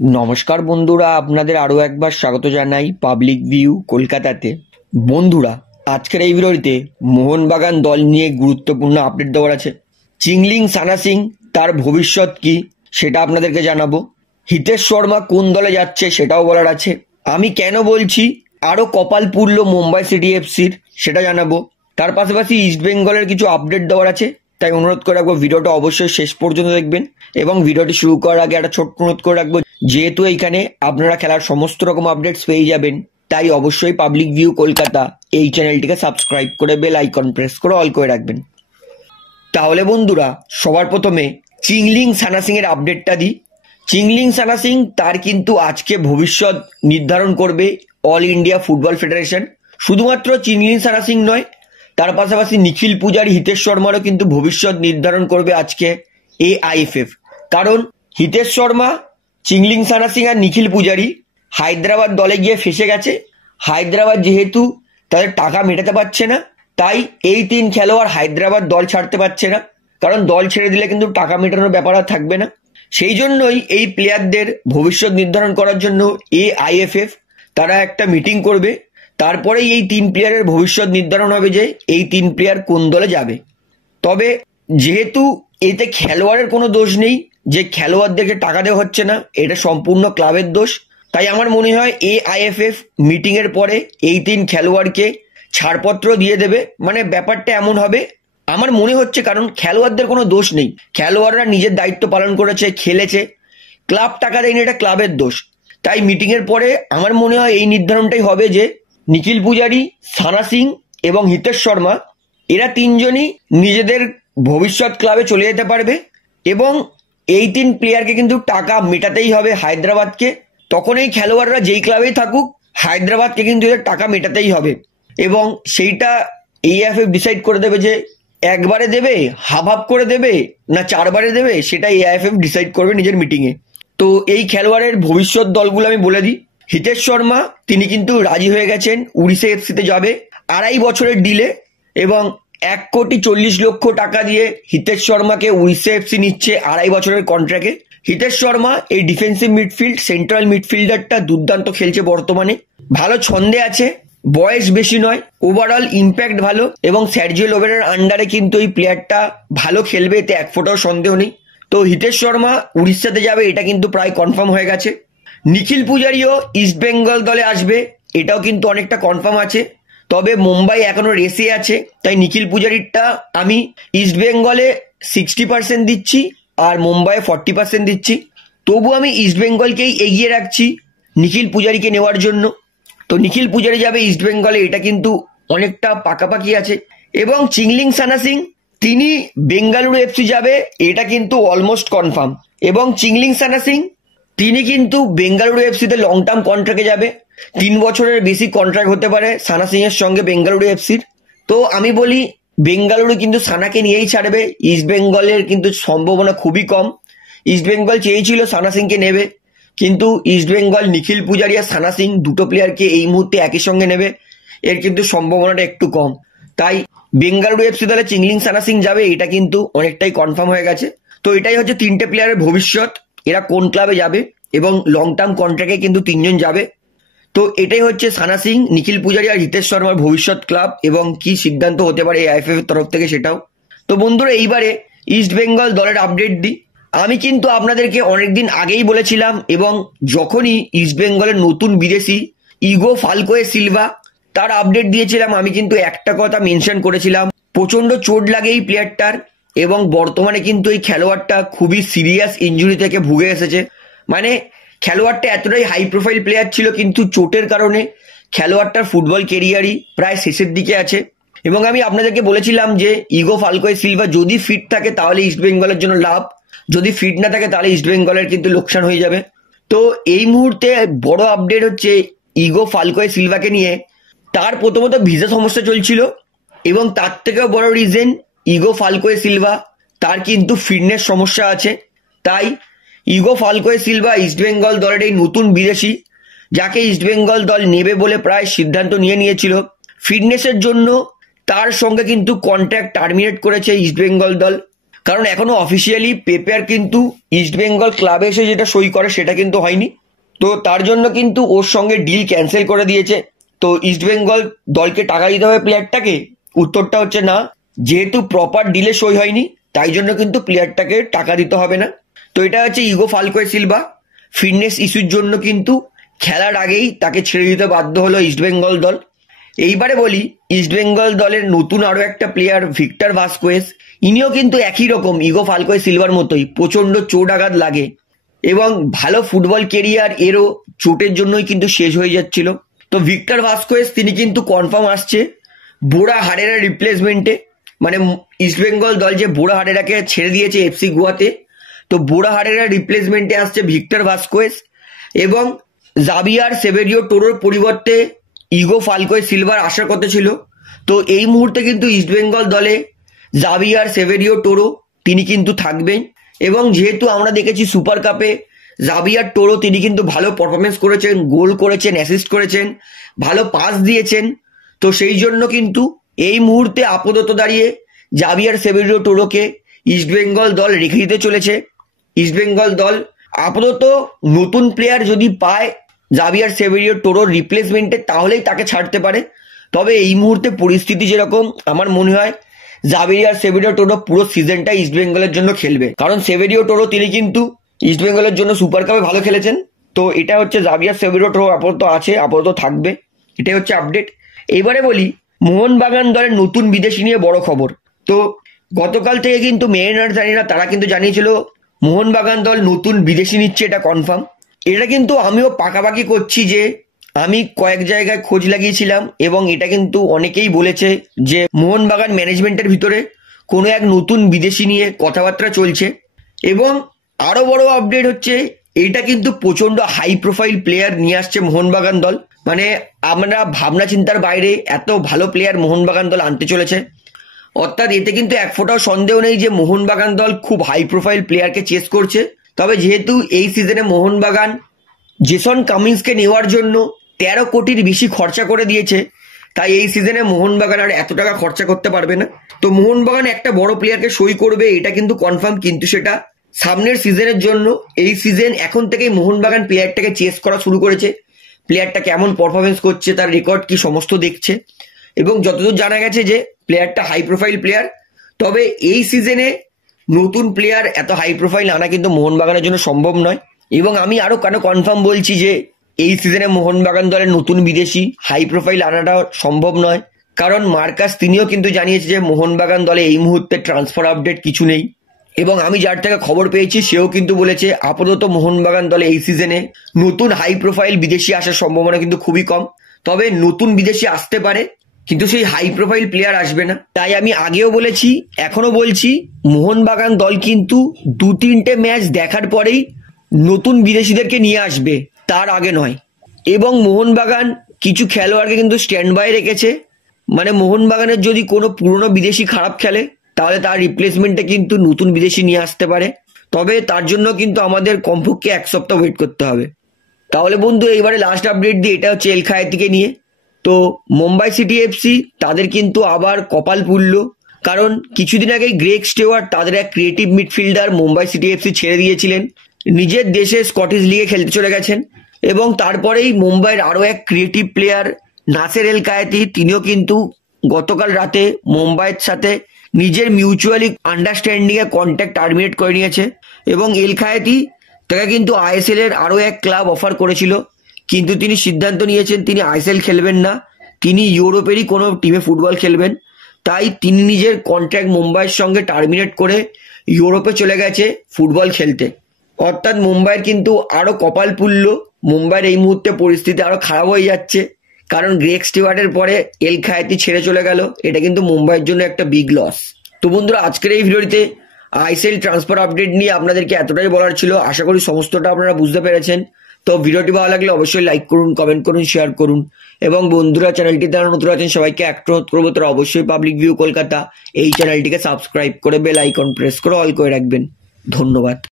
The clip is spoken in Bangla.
নমস্কার বন্ধুরা, আপনাদের আরও একবার স্বাগত জানাই পাবলিক ভিউ কলকাতাতে। বন্ধুরা, আজকের এই ভিডিওতে মোহনবাগান দল নিয়ে গুরুত্বপূর্ণ আপডেট দেওয়ার আছে। চিংলিং সানা সিং তার ভবিষ্যৎ কি সেটা আপনাদেরকে জানাবো। হিতেশ শর্মা কোন দলে যাচ্ছে সেটাও বলার আছে। আমি কেন বলছি আরও কপাল পুড়ল মুম্বাই সিটি এফসির সেটা জানাবো। তার পাশাপাশি ইস্ট বেঙ্গলের কিছু আপডেট দেওয়ার আছে, তাই অনুরোধ করে রাখবো ভিডিওটা অবশ্যই শেষ পর্যন্ত দেখবেন। এবং ভিডিওটি শুরু করার আগে একটা ছোট্ট অনুরোধ করে রাখবো, যেহেতু এইখানে আপনারা খেলার সমস্ত রকম আপডেটস পেয়ে যাবেন, তাই অবশ্যই পাবলিক ভিউ কলকাতা এই চ্যানেলটিকে সাবস্ক্রাইব করে বেল আইকন প্রেস করে অল করে রাখবেন। তাহলে বন্ধুরা, সবার প্রথমে চিংলিং সানা সিং এর আপডেটটা দিই। চিংলিং সানা সিং তার কিন্তু আজকে ভবিষ্যৎ নির্ধারণ করবে অল ইন্ডিয়া ফুটবল ফেডারেশন। শুধুমাত্র চিংলিং সানা সিং নয়, তার পাশাপাশি নিখিল পূজারি, হিতেশ শর্মারও কিন্তু ভবিষ্যৎ নির্ধারণ করবে আজকে AIFF। কারণ হিতেশ শর্মা, চিংলিং সানা সিং আর নিখিল পূজারি হায়দ্রাবাদ দলে গিয়ে ফেসে গেছে। হায়দ্রাবাদ যেহেতু তাদের টাকা মেটাতে পারছে না, তাই এই তিন খেলোয়াড় হায়দ্রাবাদ দল ছাড়তে পারছে না। কারণ দল ছেড়ে দিলে কিন্তু টাকা মেটানোর ব্যাপার আর থাকবে না। সেই জন্যই এই প্লেয়ারদের ভবিষ্যৎ নির্ধারণ করার জন্য AIFF তারা একটা মিটিং করবে। তারপরেই এই তিন প্লেয়ারের ভবিষ্যৎ নির্ধারণ হবে যে এই তিন প্লেয়ার কোন দলে যাবে। তবে যেহেতু এতে খেলোয়াড়ের কোনো দোষ নেই, যে খেলোয়াড়দেরকে টাকা দেওয়া হচ্ছে না, এটা সম্পূর্ণ ক্লাবের দোষ। তাই আমার মনে হয় AIFF মিটিং এর পরে এই তিন খেলোয়াড়কে ছাড়পত্র দিয়ে দেবে। মানে ব্যাপারটা এমন হবে আমার মনে হচ্ছে, কারণ খেলোয়াড়দের কোনো দোষ নেই, খেলোয়াড়রা নিজের দায়িত্ব পালন করেছে, খেলেছে, ক্লাব টাকা দেয়নি, এটা ক্লাবের দোষ। তাই মিটিং এর পরে আমার মনে হয় এই নির্ধারণটাই হবে যে নিখিল পূজারি, সানা সিং এবং হিতেশ শর্মা এরা তিনজনই নিজেদের ভবিষ্যৎ ক্লাবে চলে যেতে পারবে। এবং এই তিন প্লেয়ারকে কিন্তু টাকা মেটাতেই হবে হায়দ্রাবাদকে। তখন এই খেলোয়াড়রা যেই ক্লাবেই থাকুক, হায়দ্রাবাদকে কিন্তু এদের টাকা মেটাতেই হবে। এবং সেইটা AIFF ডিসাইড করে দেবে যে একবারে দেবে, হাফ হাফ করে দেবে, না চারবারে দেবে, সেটা AIFF ডিসাইড করবে নিজের মিটিংয়ে। তো এই খেলোয়াড়ের ভবিষ্যৎ দলগুলো আমি বলে দিই। হিতেশ শর্মা তিনি কিন্তু রাজি হয়ে গেছেন উড়িষ্যা এফসিতে যাবে 2.5 বছরের ডিলে, এবং 1,40,00,000 টাকা দিয়ে হিতেশ শর্মাকে উড়িষ্যা এফসি নিচ্ছে 2.5 বছরের কন্ট্রাক্টে। হিতেশ শর্মা এই ডিফেন্সিভ মিডফিল্ড, সেন্ট্রাল মিডফিল্ডারটা দুর্দান্ত খেলছে বর্তমানে, ভালো ছন্দে আছে, বয়স বেশি নয়, ওভারঅল ইম্প্যাক্ট ভালো, এবং সার্জিও লোবেরের আন্ডারে কিন্তু এই প্লেয়ারটা ভালো খেলবে, এতে এক ফোঁটাও সন্দেহ নেই। তো হিতেশ শর্মা উড়িষ্যাতে যাবে, এটা কিন্তু প্রায় কনফার্ম হয়ে গেছে। নিখিল পূজারিও ইস্ট বেঙ্গল দলে আসবে, এটাও কিন্তু অনেকটা কনফার্ম আছে। তবে মুম্বাই এখনো রেসে আছে, তাই নিখিল পূজারিরটা আমি ইস্ট বেঙ্গলে 60% দিচ্ছি আর মুম্বাইয়ে 40% দিচ্ছি। তবু আমি ইস্ট বেঙ্গলকেই এগিয়ে রাখছি নিখিল পূজারিকে নেওয়ার জন্য। তো নিখিল পূজারি যাবে ইস্ট বেঙ্গলে, এটা কিন্তু অনেকটা পাকাপাকি আছে। এবং চিংলিং সানা সিং তিনি বেঙ্গালুরু এফসি যাবে, এটা কিন্তু অলমোস্ট কনফার্ম। এবং চিংলিং সানা সিং তিনি কিন্তু বেঙ্গালুরু এফসিতে লং টার্ম কন্ট্রাক্টে যাবে, 3 বছরের বেশি কন্ট্রাক্ট হতে পারে সানা সিং এর সঙ্গে বেঙ্গালুরু এফসির। তো আমি বলি বেঙ্গালুরু কিন্তু সানাকে নিয়েই ছাড়বে, ইস্ট বেঙ্গলের কিন্তু সম্ভাবনা খুবই কম। ইস্ট বেঙ্গল চেয়েছিল সানা সিংকে নেবে, কিন্তু ইস্ট বেঙ্গল নিখিল পূজারি আর সানা সিং দুটো প্লেয়ারকে এই মুহূর্তে একই সঙ্গে নেবে, এর কিন্তু সম্ভাবনাটা একটু কম। তাই বেঙ্গালুরু এফসি দলে চিংলিং সানা সিং যাবে, এটা কিন্তু অনেকটাই কনফার্ম হয়ে গেছে। তো এটাই হচ্ছে তিনটে প্লেয়ারের ভবিষ্যৎ, এরা কোন ক্লাবে যাবে, এবং লং টার্ম কন্ট্রাক্টে কিন্তু 3 জন যাবে। তো এটাই হচ্ছে সানা সিং, নিখিল পূজারি আর হিতেশ শর্মার ভবিষ্যৎ ক্লাব, এবং কি সিদ্ধান্ত হতে পারে AIFF এর তরফ থেকে সেটাও। তো বন্ধুরা, এইবারে ইস্ট বেঙ্গল দলের আপডেট দিই। আমি কিন্তু আপনাদেরকে অনেকদিন আগেই বলেছিলাম, এবং যখনই ইস্ট বেঙ্গলের নতুন বিদেশি ইগো ফালকোয়ে সিলভা তার আপডেট দিয়েছিলাম, আমি কিন্তু একটা কথা মেনশন করেছিলাম, প্রচন্ড চোট লাগে এই প্লেয়ারটার, এবং বর্তমানে কিন্তু এই খেলোয়াড়টা খুবই সিরিয়াস ইনজুরি থেকে ভুগে এসেছে। মানে খেলোয়াড়টা এতটাই হাই প্রোফাইল প্লেয়ার ছিল, কিন্তু চোটের কারণে খেলোয়াড়টার ফুটবল কেরিয়ারই প্রায় শেষের দিকে আছে। এবং আমি আপনাদেরকে বলেছিলাম যে ইগো ফালকোয়ে সিলভা যদি ফিট থাকে তাহলে ইস্ট বেঙ্গলের জন্য লাভ, যদি ফিট না থাকে তাহলে ইস্ট বেঙ্গলের কিন্তু লোকসান হয়ে যাবে। তো এই মুহূর্তে বড় আপডেট হচ্ছে ইগো ফালকোয়ে সিলভাকে নিয়ে। তার প্রথমত ভিসা সমস্যা চলছিল, এবং তার থেকেও বড় রিজন ইগো ফালকোয়ে সিলভা তার কিন্তু ফিটনেস সমস্যা আছে। তাই ইগো ফালকোয়ে সিলভা ইস্ট বেঙ্গল দলের এই নতুন বিদেশি, যাকে ইস্ট বেঙ্গল দল নেবে বলে প্রায় সিদ্ধান্ত নিয়ে নিয়েছিল, ফিটনেসের জন্য তার সঙ্গে কিন্তু কন্ট্রাক্ট টার্মিনেট করেছে ইস্ট বেঙ্গল দল। কারণ এখনো অফিসিয়ালি পেপার কিন্তু ইস্টবেঙ্গল ক্লাবে এসে যেটা সই করে সেটা কিন্তু হয়নি। তো তার জন্য কিন্তু ওর সঙ্গে ডিল ক্যান্সেল করে দিয়েছে। তো ইস্টবেঙ্গল দলকে টাকা দিতে হবে প্লেয়ারটাকে? উত্তরটা হচ্ছে না। যেহেতু প্রপার ডিলে সই হয়নি তাই জন্য কিন্তু প্লেয়ারটাকে টাকা দিতে হবে না। তো এটা হচ্ছে ইগো ফালকোয়ে সিলভা। ফিটনেস ইস্যুর জন্য কিন্তু খেলার আগেই তাকে ছেড়ে দিতে বাধ্য হলো ইস্টবেঙ্গল দল। এইবারে বলি, ইস্টবেঙ্গল দলের নতুন আরো একটা প্লেয়ার ভিক্টর ভাস্কুয়েজ, ইনিও কিন্তু একই রকম ইগো ফালকোয়ে সিলভার মতোই প্রচন্ড চোট আঘাত লাগে এবং ভালো ফুটবল কেরিয়ার এরও চোটের জন্যই কিন্তু শেষ হয়ে যাচ্ছিল। তো ভিক্টর ভাস্কুয়েজ তিনি কিন্তু কনফার্ম আসছে বোরা হারেরার রিপ্লেসমেন্টে। মানে ইস্টবেঙ্গল দল যে বোরা হারেরাকে ছেড়ে দিয়েছে এফসি গোয়াতে, তো বোরা হারেরার রিপ্লেসমেন্টে আসছে ভিক্টর ভাস্কুয়েজ এবং জাভিয়ার সেভেরিও টোরোর পরিবর্তে ইগো ফালকোয়ে সিলভার আসার কথা ছিল। তো এই মুহূর্তে কিন্তু ইস্টবেঙ্গল দলে জাভিয়ার সেভেরিও টোরো তিনি কিন্তু থাকবেন এবং যেহেতু আমরা দেখেছি সুপার কাপে জাভিয়ার টোরো তিনি কিন্তু ভালো পারফরমেন্স করেছেন, গোল করেছেন, অ্যাসিস্ট করেছেন, ভালো পাস দিয়েছেন। তো সেই জন্য কিন্তু এই মুহূর্তে আপাতত দাঁড়িয়ে জাভিয়ার সেভেরিও টোরোকে ইস্টবেঙ্গল দল রেখে দিতে চলেছে। ইস্টবেঙ্গল দল আপাতত নতুন প্লেয়ার যদি পায় জাভিয়ার সেভেরিও টোরোর রিপ্লেসমেন্টে তাহলেই তাকে ছাড়তে পারে। তবে এই মুহূর্তে পরিস্থিতি যেরকম, আমার মনে হয় জাভিয়ার সেভেরিও টোরো পুরো সিজনটা ইস্টবেঙ্গলের জন্য খেলবে, কারণ সেভেরিও টোরো তিনি কিন্তু ইস্টবেঙ্গলের জন্য সুপার কাপে ভালো খেলেছেন। তো এটা হচ্ছে জাভিয়ার সেভেরিও টোরো আপাতত আছে, আপাতত থাকবে, এটাই হচ্ছে আপডেট। এবারে বলি মোহনবাগান দলের নতুন বিদেশি নিয়ে বড় খবর। তো গতকাল থেকে কিন্তু মেরিনার্স জানিনা তারা কিন্তু জানিয়েছিল মোহনবাগান দল নতুন বিদেশি নিচ্ছে, এটা কনফার্ম। এটা কিন্তু আমিও পাকাপাকি করছি যে আমি কয়েক জায়গায় খোঁজ লাগিয়েছিলাম এবং এটা কিন্তু অনেকেই বলেছে যে মোহনবাগান ম্যানেজমেন্টের ভিতরে কোনো এক নতুন বিদেশি নিয়ে কথাবার্তা চলছে। এবং আরো বড় আপডেট হচ্ছে এটা কিন্তু প্রচন্ড হাই প্রোফাইল প্লেয়ার নিয়ে আসছে মোহনবাগান দল। মানে আমরা ভাবনা চিন্তার বাইরে এত ভালো প্লেয়ার মোহনবাগান দল আনতে চলেছে। অর্থাৎ এতে কিন্তু এক ফোঁটাও সন্দেহ নেই যে মোহনবাগান দল খুব হাই প্রোফাইল প্লেয়ারকে চেস করছে। তবে যেহেতু এই সিজনে মোহনবাগান জেসন কামিন্সকে নেওয়ার জন্য 13 কোটির বেশি খরচা করে দিয়েছে, তাই এই সিজনে মোহনবাগান আর এত টাকা খরচা করতে পারবে না। তো মোহনবাগান একটা বড় প্লেয়ারকে সই করবে এটা কিন্তু কনফার্ম, কিন্তু সেটা সামনের সিজনের জন্য। এই সিজন এখন থেকেই মোহনবাগান প্লেয়ারটাকে চেস করা শুরু করেছে, প্লেয়ারটা কেমন পারফরমেন্স করছে, তার রেকর্ড কি সমস্ত দেখছে এবং যতদূর জানা গেছে যে প্লেয়ারটা হাই প্রোফাইল প্লেয়ার। তবে এই সিজনে নতুন প্লেয়ার এত হাই প্রোফাইল আনা কিন্তু মোহনবাগানের জন্য সম্ভব নয়। এবং আমি আরো কেন কনফার্ম বলছি যে এই সিজনে মোহনবাগান দলের নতুন বিদেশি হাই প্রোফাইল আনাটা সম্ভব নয়, কারণ মার্কাস তিনিও কিন্তু জানিয়েছে যে মোহনবাগান দলে এই মুহূর্তে ট্রান্সফার আপডেট কিছু নেই। এবং আমি যার থেকে খবর পেয়েছি সেও কিন্তু বলেছে আপাতত মোহনবাগান দলে এই সিজনে নতুন হাই প্রোফাইল বিদেশি আসার সম্ভাবনা কিন্তু খুবই কম। তবে নতুন বিদেশি আসতে পারে কিন্তু সেই হাই প্রোফাইল প্লেয়ার আসবে না। তাই আমি আগেও বলেছি এখনো বলছি, মোহনবাগান দল কিন্তু 2-3টে ম্যাচ দেখার পরেই নতুন বিদেশিদেরকে নিয়ে আসবে, তার আগে নয়। এবং মোহনবাগান কিছু খেলোয়াড়কে কিন্তু স্ট্যান্ড বাই রেখেছে। মানে মোহনবাগানের যদি কোনো পুরনো বিদেশি খারাপ খেলে তাহলে তার রিপ্লেসমেন্টে কিন্তু নতুন বিদেশি নিয়ে আসতে পারে। তবে তার জন্য কিন্তু আমাদের কমপক্ষে 1 সপ্তাহ ওয়েট করতে হবে। তাহলে বন্ধু এইবারে লাস্ট আপডেট দিই, এটা হচ্ছে এল খায়েতিকে নিয়ে। তো মুম্বাই সিটি এফসি তাদের কিন্তু আবার কপাল পুড়ল, কারণ কিছুদিন আগেই গ্রেগ স্টেওয়ার্ট তাদের এক creative midfielder Mumbai city FC ছেড়ে দিয়েছিলেন, নিজের দেশে স্কটিশ লিগে খেলতে চলে গেছেন। এবং তারপরেই মুম্বাইয়ের আরো এক ক্রিয়েটিভ প্লেয়ার নাসের এল খায়েতি তিনিও কিন্তু গতকাল রাতে মুম্বাইয়ের সাথে নিজের মিউচুয়ালি আন্ডারস্ট্যান্ডিং এ কন্ট্যাক্ট টার্মিনেট করে নিয়েছে। এবং এল খায়েতি তাকে কিন্তু আইএসএল এর আরো এক ক্লাব অফার করেছিল, কিন্তু তিনি সিদ্ধান্ত নিয়েছেন তিনি আইএসএল খেলবেন না, তিনি ইউরোপেরই কোনো টিমে ফুটবল খেলবেন। তাই তিনি নিজের কন্ট্রাক্ট মুম্বাইয়ের সঙ্গে টার্মিনেট করে ইউরোপে চলে গেছে ফুটবল খেলতে। অর্থাৎ মুম্বাইয়ের কিন্তু আরো কপাল পুড়ল, মুম্বাইয়ের এই মুহূর্তে পরিস্থিতি আরো খারাপ হয়ে যাচ্ছে, কারণ গ্রেগ স্টিওয়ার্টের পরে এল খায়েতি ছেড়ে চলে গেল, এটা কিন্তু মুম্বাইয়ের জন্য একটা বিগ লস। তো বন্ধুরা আজকের এই ভিডিওটিতে আইএসএল ট্রান্সফার আপডেট নিয়ে আপনাদেরকে এতটাই বলার ছিল, আশা করি সমস্তটা আপনারা বুঝতে পেরেছেন। তো ভিডিওটি ভালো লাগলে অবশ্যই লাইক করুন, কমেন্ট করুন, শেয়ার করুন এবং বন্ধুরা চ্যানেলটি যারা নতুন আছেন সবাইকে একটা অনুরোধ করবো তারা অবশ্যই পাবলিক ভিউ কলকাতা এই চ্যানেলটিকে সাবস্ক্রাইব করে বেল আইকন প্রেস করে অল করে রাখবেন। ধন্যবাদ।